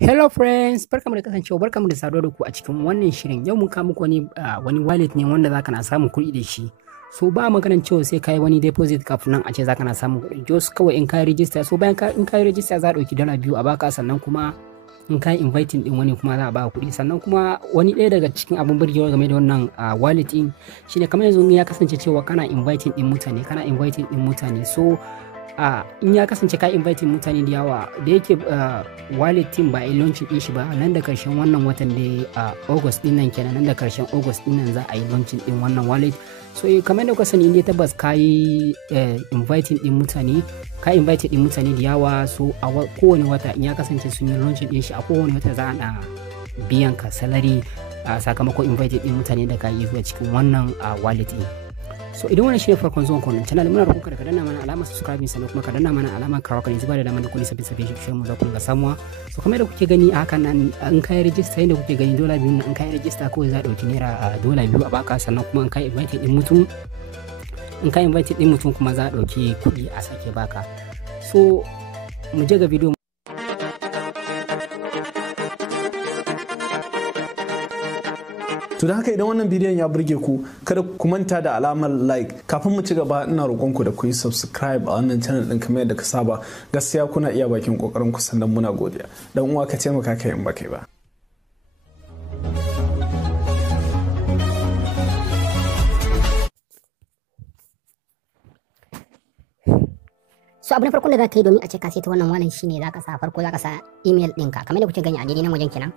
Hello friends, barkamu da kasancewa, barkamu da saduwa da ku a cikin wannan shirin. Yau mun kawo muku wani wallet ne wanda zaka na samun kuɗi da shi. So ba maganan cewa sai kai wani deposit kafin nan a ce zaka na samun kuɗi. Just kawai in kai register, so bayan in kai register za a ɗauki $2 a baka, sannan kuma in kai inviting din wani kuma za a baka kuɗi. Sannan kuma wani ɗaya daga cikin abin burgewa game da wannan wallet din shine kamar yanzu ya kasance cewa kana inviting din mutane, so in ya kasance ka invite mutane da yawa da yake wallet team ba a yi launching din shi ba nan da karshen wannan watan da August din nan kenan, nan da karshen August din nan za a yi launching din wannan wallet. So kamar da kuka sani, inda tabbas ka yi inviting din mutane da yawa, so a kowane wata in ya kasance sun yi launching din shi, a kowane wata za a biyan ka salary sakamakon invited din mutane da ka yi zuwa cikin wannan wallet din. So idan wannan shine farkon zuwan ku channel, muna roƙon ka da ka danna mana alamar subscribe sannan kuma ka danna mana alamar karawa kan zuba da dama da kulli sabbin shirye mu za ku ga samuwa. So kamar da kuke gani a hakan nan, in kai register yanda kuke gani $2 nan, in kai register kawai za a dauki naira $2 a baka, sannan kuma in kai invite din mutum kuma za a dauki kuɗi a sake baka. So mu je ga video. To da haka idan wannan bidiyon ya burge ku, kada ku manta da alamar like. Kafin mu ci gaba, ina roƙon ku da ku yi subscribe a wannan channel din kamar yadda ka saba. Gaskiya kuna iya bakin kokarin ku, sannan muna godiya. Dan uwa ka taimaka kai in ba kai ba. So abu na farko da za ka yi domin a ce ka saita wannan wallet shine za ka sa email ɗinka kamar da kuke gani a daidai nan wajen kenan.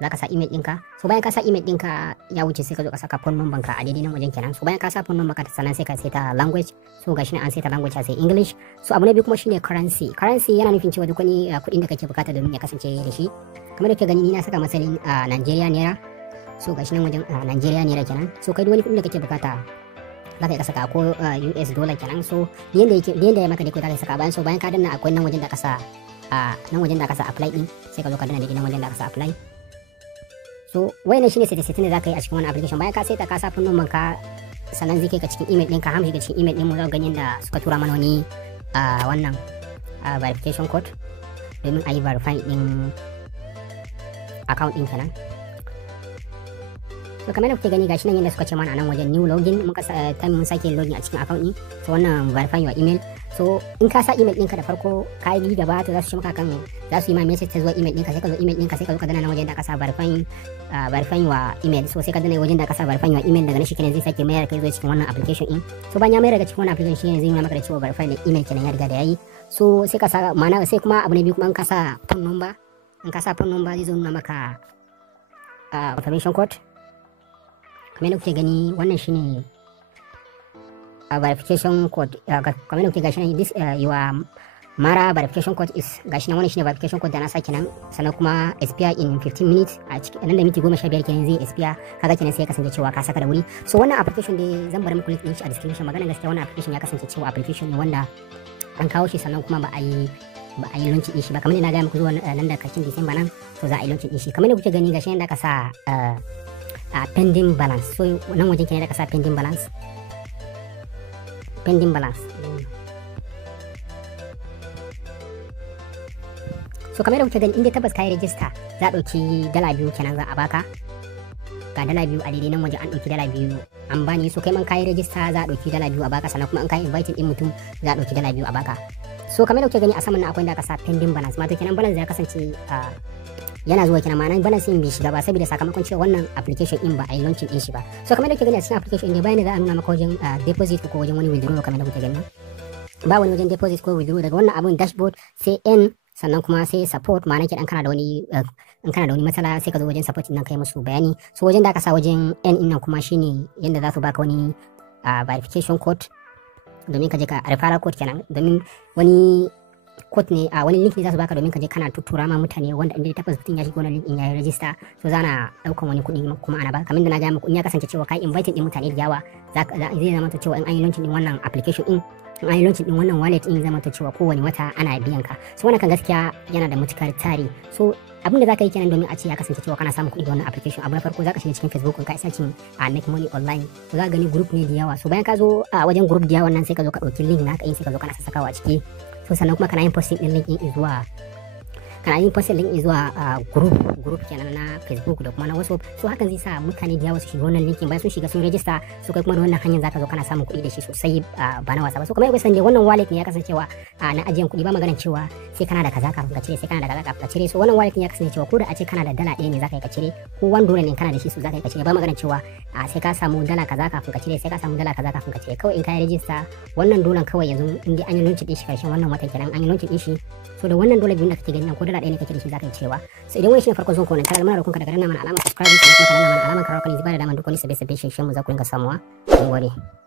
Za ka sa email ɗinka. So bayan ka sa email ɗinka ya wuce, sai ka zo ka saka phone number ka a daidai nan wajen kenan. So bayan ka sa phone number ka, sannan sai ka saita language. So gashi nan an saita language sai English. So abu na biyu kuma shine currency. Currency yana nufin cewa duk wani kuɗin da kake bukata domin ya kasance da shi. Kamar da kuke gani, ni na saka masalin Nigeria naira. So gashi nan wajen Nigeria naira kenan. So kai duk wani kuɗin da kake bukata za ka saka ko US dollar kenan. So yanda ya maka dai ko za ka saka bayan. So bayan ka danna akwai nan wajen da ka sa apply din, sai ka zo ka danna da nan wajen da ka sa apply. So wayannan shine setting da zaka yi a cikin wannan application. Bayan ka saita ka sa phone number ka, sannan zai kai ka cikin email ɗinka. Hamshi ga cikin email ɗin mu za ka gani da suka tura mana wani wannan verification code domin a yi verify ɗin account ɗin kenan. So kamar da kuke gani gashi nan yadda suka ce mana a nan wajen new login, muka mun sake login a cikin account ɗin. So wannan verify your email. So in ka sa email ɗinka da farko ka yi gaba, to za su ce maka za su yi ma message ta zuwa email ɗinka, sai ka zo email ɗinka, sai ka zo ka danna nan wajen da ka sa verify wa email. So sai ka danna wajen da ka sa verify wa email, daga nan shi kenan zai sake mayar kai zuwa cikin wannan application ɗin. So bayan ya mayar daga cikin wannan application shi ne zai nuna maka da cewa verify da email kenan ya riga da yayi. So sai ka sa ma'ana, sai kuma abu na biyu kuma in ka sa phone number, zai zo nuna maka confirmation code. Kamar da kuke gani, wannan shine verification code. Kamar da kuke gashi nan, this your Mara verification code is gashi nan, wannan shine verification code da na saki nan. Sannan kuma expire in 15 minutes, a cikin nan da minti 15 kenan zai expire. Kaga kenan sai ya kasance cewa ka saka da wuri. So wannan application dai zan bar muku link din shi a description. Magana gaskiya wannan application ya kasance cewa application ne wanda an kawo shi, sannan kuma ba a yi launch din shi ba. Kamar ina ga muku zuwa nan da karshen December nan, to za a yi launch din shi. Kamar da kuke gani gashi nan da ka sa pending balance. So nan wajen kenan da ka sa pending balance. So kamar da kuke gani, inda tabbas kai register za a dauki $2 kenan za a baka. Ga $2 a daidai nan waje an dauki $2 an bani. So kai man kai register za a dauki $2 a baka, sannan kuma an kai invited din mutum za a dauki $2 a baka. So kamar da kuke gani a saman nan akwai da ka sa pending balance. Wato kenan balance ya kasance yana zuwa kenan, ma'ana balance din bai shiga ba saboda sakamakon cewa wannan application din ba a yi launching din shi ba. So kamar da kuke gani a cikin application din, bayan da za a nuna maka wajen deposit ko wajen wani withdraw. Kamar da kuke gani ba wani wajen deposit ko withdraw. Daga wannan abun dashboard sai n, sannan kuma sai support, ma'ana kenan kana da wani in kana da wani matsala sai ka zo wajen support din nan kai musu bayani. So wajen da aka sa wajen n din nan kuma shine yanda za su baka wani verification code domin ka je ka referral code kenan, domin wani code ne wani link ne za su baka domin ka je kana tuttura ma mutane, wanda inda tabbas mutum ya shiga wannan link din ya yi register, so zana daukan wani kuɗi kuma ana ba. Kamar da na ga muku, in ya kasance cewa kai invited din mutane da yawa, zai zama cewa in an yi launching din wannan application din, in an yi launching din wannan wallet din, zama cewa kowane wata ana biyan ka. So wannan kan gaskiya yana da matukar tari. So abin da zaka yi kenan domin a ce ya kasance cewa kana samun kuɗi da wannan application. Abu na farko zaka shiga cikin Facebook ka searching make money online, to za ka gani group ne da yawa. So bayan ka zo a wajen group da yawa nan, sai ka zo ka dauki link naka in, sai ka zo kana sassakawa a ciki. So sannan kuma kana yin posting din link din zuwa kana yin post link zuwa group kenan na Facebook da kuma na WhatsApp, so hakan zai sa mutane da yawa su shiga wannan linkin, bayan sun shiga sun register, so kai kuma da wannan hanyar zaka zo kana samun kuɗi da shi sosai ba na wasa ba. So kamar yadda san dai wannan wallet ne ya kasancewa na ajiyan kuɗi, ba maganar cewa sai kana da kaza kafin ka cire, sai kana da kaza kafin ka cire. So wannan wallet ne ya kasance cewa ko da a ce kana da dala ɗaya ne zaka yi ka cire, ko $1 ne kana da shi so zaka yi ka cire, ba maganar cewa sai ka samu dala kaza kafin ka cire, sai ka samu dala kaza kafin ka cire. Kawai in ka yi register wannan dolan kawai yanzu in dai an yi launch din shi karshen wannan watan kenan an yi launch din shi, so da wannan dole biyun da kake gani nan ko dala ɗaya ne kake da shi zaka yi cirewa. So idan wani shi ne farkon zuwan wannan channel, muna roƙon ka daga nan mana alamar subscribe, kuma ka danna mana alamar karawa kan zuba da daman duk wani sabbe shi mu za ku rinka samuwa. Mun gode.